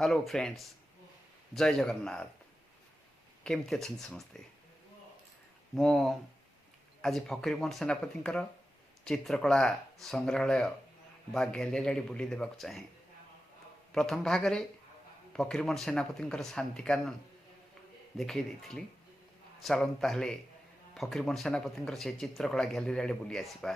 Hello friends, जय जगन्नाथ। केमती अच्छा समस्ते। मो आज फकीरमोहन सेनापति चित्रकला संग्रहालय बा गैलेरी आड़े बुली देवाक चाहे। प्रथम भाग में फकीरमोहन सेनापति शांतिकानन देखई देइथिली। चलन ताहले फकीरमोहन सेनापति से चित्रकला गैलेरी आड़े बुली आसिबा।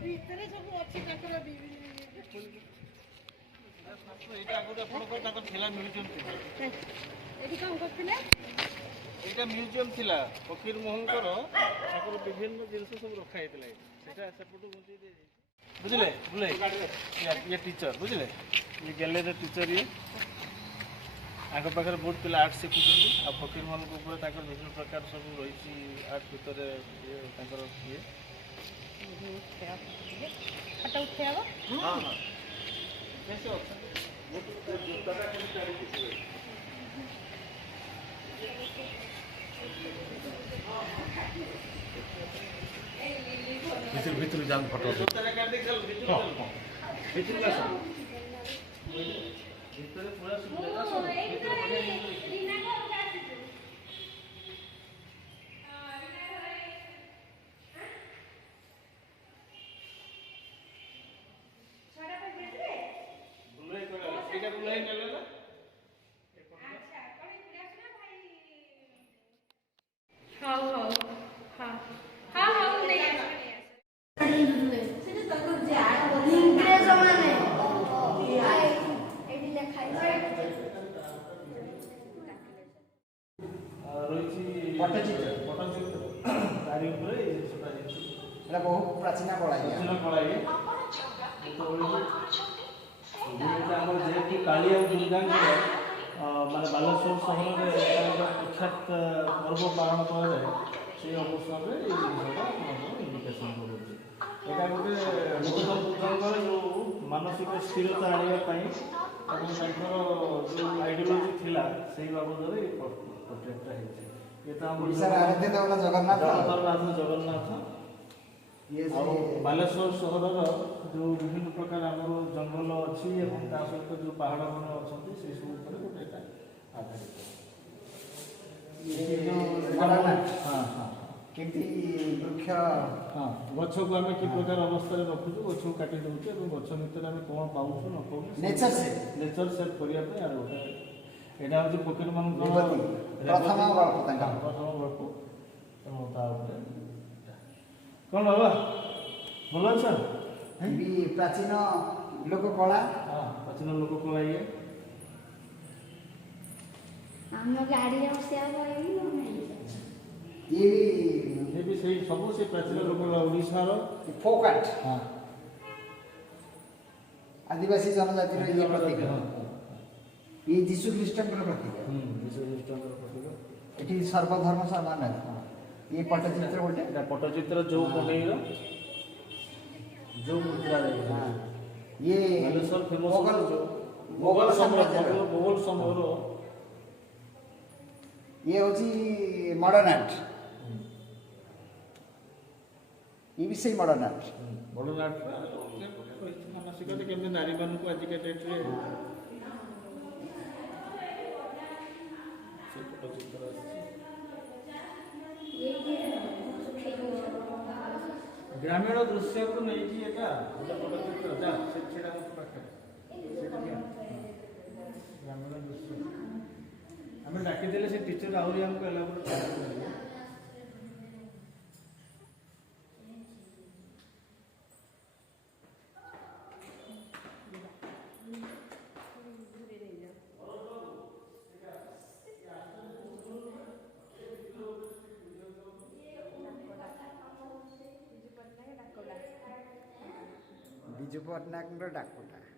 ଭିତରେ ସବୁ ଅଛି ତାଙ୍କର ଏଇଟା ଆଗରୁ ଆପଣଙ୍କର ତାଙ୍କର ଥିଲା ମ୍ୟୁଜିୟମ୍ ଥିଲା। ଏଠି କ'ଣ କରୁଥିଲେ? ଏଇଟା ମ୍ୟୁଜିୟମ୍ ଥିଲା। ଫକୀର ମୋହନଙ୍କର ତାଙ୍କର ବିଭିନ୍ନ ଜିନିଷ ସବୁ ରଖା ହେଇଥିଲା। ସେଟା ସେପଟୁ ଘୁଞ୍ଚେଇ ଦେଇଯାଇଛି। ବୁଝିଲେ ବୁଝିଲେ ଇଏ ଟିଚର ବୁଝିଲେ ଇଏ ଗ୍ୟାଲେରୀର ଟିଚର ଇଏ ଆଗ ପାଖରେ ବହୁତ ପିଲା ଆର୍ଟ ଶିଖୁଛନ୍ତି। ଆଉ ଫକୀର ମୋହନଙ୍କ ଉପରେ ତାଙ୍କର ବିଭିନ୍ନ ପ୍ରକାର ସବୁ ରହିଛି ଆର୍ଟ ଭିତରେ ଇଏ ତାଙ୍କର ଇଏ ଫଟୋ ଉଠେଇବ। ହଁ ହଁ ଭିତରୁ ଯାଆନ୍ତୁ ଫଟୋ ଭିତରେ ପୁରା बहुत प्राचीन कला जेहेतु काली और दुर्गा माने बालेश्वर सहर में प्रख्यात पर्व पालन कराए से अवसर में इनविटेसन यहाँ गोटे गौतम बुद्धर जो मानसिक स्थिरता आने जो आइडियोलोजी थिला से बाबद प्रोजेक्टा जगन्नाथ बालेश्वर सहर जो विभिन्न प्रकार आम जंगल अच्छी सहित जो पहाड़ मैंने अच्छा से सब गोटे आधारित वृक्ष हाँ गछ को आम कि प्रकार अवस्था रखुचु गछ को काटी दौचे गछ भितर आम कौन पाऊँ न पाऊँ नेचर सेट करने आर गोटे यहाँ हूँ फकीर मान प्रथम गल्प कौन बाबा भल अछ प्राचीन लोक कला। हाँ प्राचीन लोक कला ये भी सही सब से प्राचीन लोक ओडिशा फोक आर्ट। हाँ आदिवासी जनजाति ये प्रतीक ये जीशु ख्रीष्टन प्रतीक ये सर्वधर्म समान है। ये पट्टचित्र गोटे पट्टचित्र जो कटेर जो मुद्रा ये मोगल समय ये हूँ मॉडर्न आर्ट। ये भी सही मॉडर्न आर्ट मानसिकता केमती नारी मान को आजिका डेट रे ग्रामीण दृश्य को नहीं कि एटा गोटे पट्टचित्र जा सेटा मत पाखे ग्रामीण दृश्य आम डाकी देले से टीचर आहरी हमको एलाबोरेट ବିଜୁ ପଟ୍ଟନାୟକଙ୍କର ଡାକଟା